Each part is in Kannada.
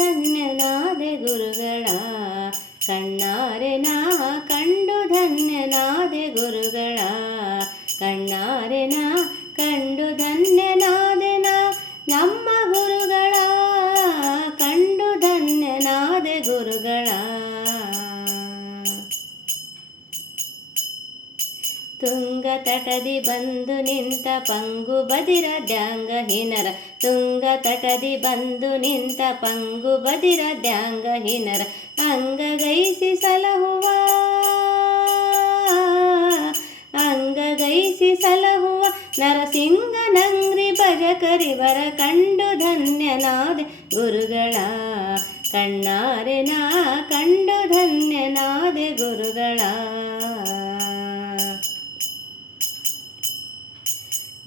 ಧನ್ಯನಾದೆ ಗುರುಗಳ. ಕಣ್ಣಾರೆ ನಾ ಕಂಡು ಧನ್ಯನಾದೆ ಗುರುಗಳ. ಕಣ್ಣಾರೆ ನಾ ಕಂಡು ಧನ್ಯನಾದೆ ನಾ ನಮ್ಮ ಗುರುಗಳ. ಕಂಡು ಧನ್ಯನಾದೆ ಗುರುಗಳ. ತುಂಗ ತಟದಿ ಬಂದು ನಿಂತ ಪಂಗು ಬದಿರ ದ್ಯಾಂಗಹೀನರ ತುಂಗ ತಟದಿ ಬಂದು ನಿಂತ ಪಂಗು ಬದಿರ ದ್ಯಾಂಗಹೀನರ ಅಂಗಗೈಸಿ ಸಲಹುವ ಅಂಗಗೈಸಿ ಸಲಹುವ ನರಸಿಂಗನಂಗ್ರಿ ಭಜಕರಿವರ ಕಂಡು ಧನ್ಯನಾದೆ. ಗುರುಗಳ ಕಣ್ಣಾರೆ ನಾ ಕಂಡು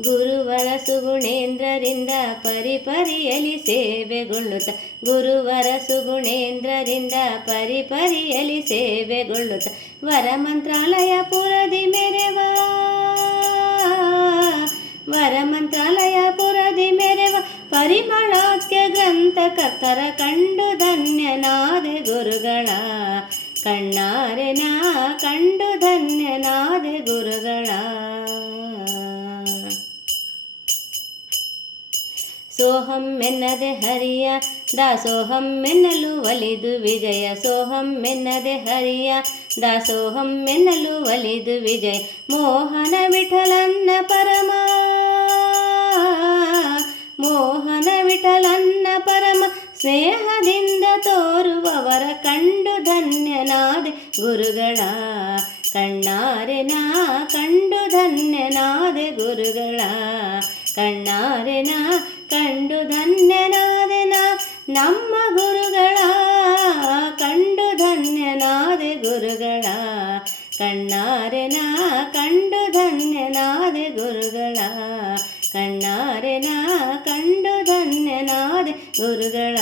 ಗುರುವರ ಸುಗುಣೇಂದ್ರರಿಂದ ಪರಿಪರಿಯಲಿ ಸೇವೆಗೊಳ್ಳುತ್ತ. ಗುರುವರ ಸುಗುಣೇಂದ್ರರಿಂದ ಪರಿಪರಿಯಲಿ ಸೇವೆಗೊಳ್ಳುತ್ತ. ವರ ಮಂತ್ರಾಲಯ ಪುರದಿ ಮೆರೆವ. ವರ ಮಂತ್ರಾಲಯ ಪುರದಿ ಮೆರೆವ. ಪರಿಮಳಾಖ್ಯ ಗ್ರಂಥ ಕರ್ತರ ಕಂಡು ಧನ್ಯನಾದೆ ಗುರುಗಳ. ಕಣ್ಣಾರೆನ ಕಂಡು ಧನ್ಯನಾದೆ ಗುರುಗಳ. ಸೋಹಂ ಎನ್ನದೆ ಹರಿಯ ದಾಸೋಹಂ ಎನ್ನಲು ಒಲಿದು ವಿಜಯ ಸೋಹಂ ಎನ್ನದೆ ಹರಿಯ ದಾಸೋಹಂ ಎನ್ನಲು ಒಲಿದು ವಿಜಯ ಮೋಹನ ವಿಠಲನ್ನ ಪರಮ ಮೋಹನ ವಿಠಲನ್ನ ಪರಮ ಸ್ನೇಹದಿಂದ ತೋರುವವರ ಕಂಡು ಧನ್ಯನಾದೆ ಗುರುಗಳ ಕಣ್ಣಾರೆ ನಾ ಕಂಡು ಧನ್ಯನಾದೆ ಗುರುಗಳ ಕಣ್ಣಾರೆ ನಾ ಕಂಡು ಧನ್ಯನಾದೆನ? ನಮ್ಮ ಗುರುಗಳ ಕಂಡು ಧನ್ಯನಾದೆ ಗುರುಗಳ. ಕಣ್ಣಾರೆನ? ಕಂಡು ಧನ್ಯನಾದೆ ಗುರುಗಳ. ಕಣ್ಣಾರೆನ? ಕಂಡು ಧನ್ಯನಾದೆ ಗುರುಗಳ.